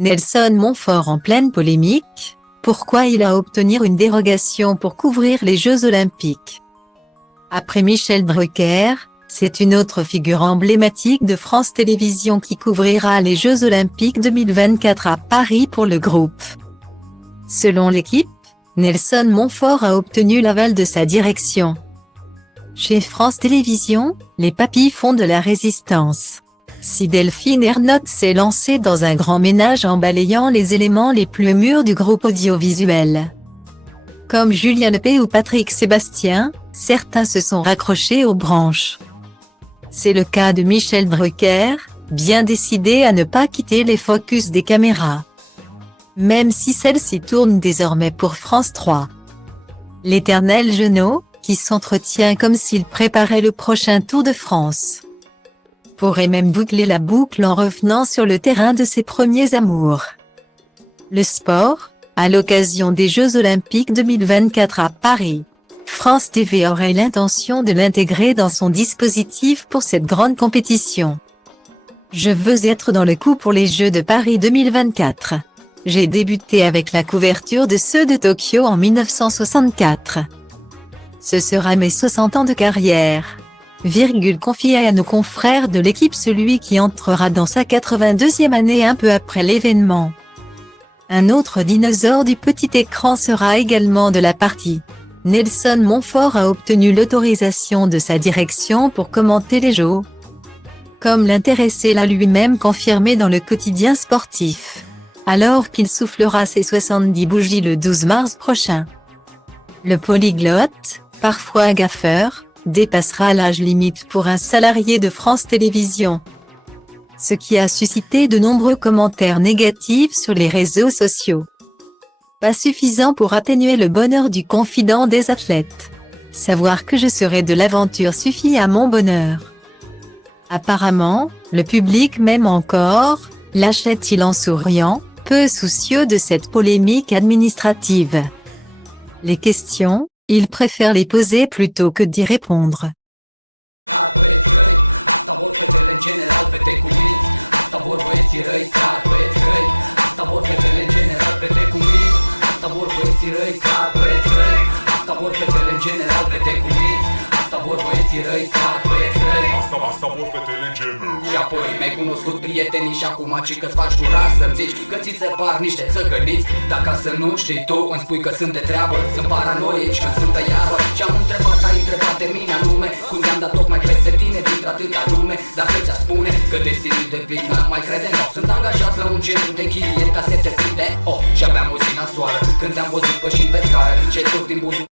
Nelson Montfort en pleine polémique, pourquoi il a obtenu une dérogation pour couvrir les Jeux Olympiques? Après Michel Drucker, c'est une autre figure emblématique de France Télévisions qui couvrira les Jeux Olympiques 2024 à Paris pour le groupe. Selon l'équipe, Nelson Montfort a obtenu l'aval de sa direction. Chez France Télévisions, les papis font de la résistance. Si Delphine Ernotte s'est lancée dans un grand ménage en balayant les éléments les plus mûrs du groupe audiovisuel, comme Julien Lepers ou Patrick Sébastien, certains se sont raccrochés aux branches. C'est le cas de Michel Drucker, bien décidé à ne pas quitter les focus des caméras, même si celle-ci tourne désormais pour France 3. L'éternel Jeannot, qui s'entretient comme s'il préparait le prochain Tour de France, pourrait même boucler la boucle en revenant sur le terrain de ses premiers amours, le sport, à l'occasion des Jeux Olympiques 2024 à Paris. France TV aurait l'intention de l'intégrer dans son dispositif pour cette grande compétition. Je veux être dans le coup pour les Jeux de Paris 2024. J'ai débuté avec la couverture de ceux de Tokyo en 1964. Ce sera mes 60 ans de carrière. Confié à nos confrères de l'équipe celui qui entrera dans sa 82e année un peu après l'événement. Un autre dinosaure du petit écran sera également de la partie. Nelson Montfort a obtenu l'autorisation de sa direction pour commenter les Jeux, comme l'intéressé l'a lui-même confirmé dans le quotidien sportif, alors qu'il soufflera ses 70 bougies le 12 mars prochain. Le polyglotte, parfois gaffeur, dépassera l'âge limite pour un salarié de France Télévisions, ce qui a suscité de nombreux commentaires négatifs sur les réseaux sociaux. Pas suffisant pour atténuer le bonheur du confident des athlètes. Savoir que je serai de l'aventure suffit à mon bonheur. Apparemment, le public m'aime encore, lâchait-il en souriant, peu soucieux de cette polémique administrative. Les questions, il préfère les poser plutôt que d'y répondre. Și apoi mi-ai cunoscut prietenii și acum ci că-ți faci curaj să-mi zici că ți se par niște țăgăniți. Dacă să nu știi tu, îmi spui că sunt de treabă, sunt paranoici când sunt iarbă. Și-am întrebat, ai întrebat de mine anume, cum te-am dat tocmai peste tine dintr-atâta lume. Dacă ți-a spune că destinul de vină, mai crede, nu. Sunt angajat la un centru de închirieri ca să te prinde. Și aveam o zi nasoală când te-am văzut pășind pe scară, ce sus din buzunar.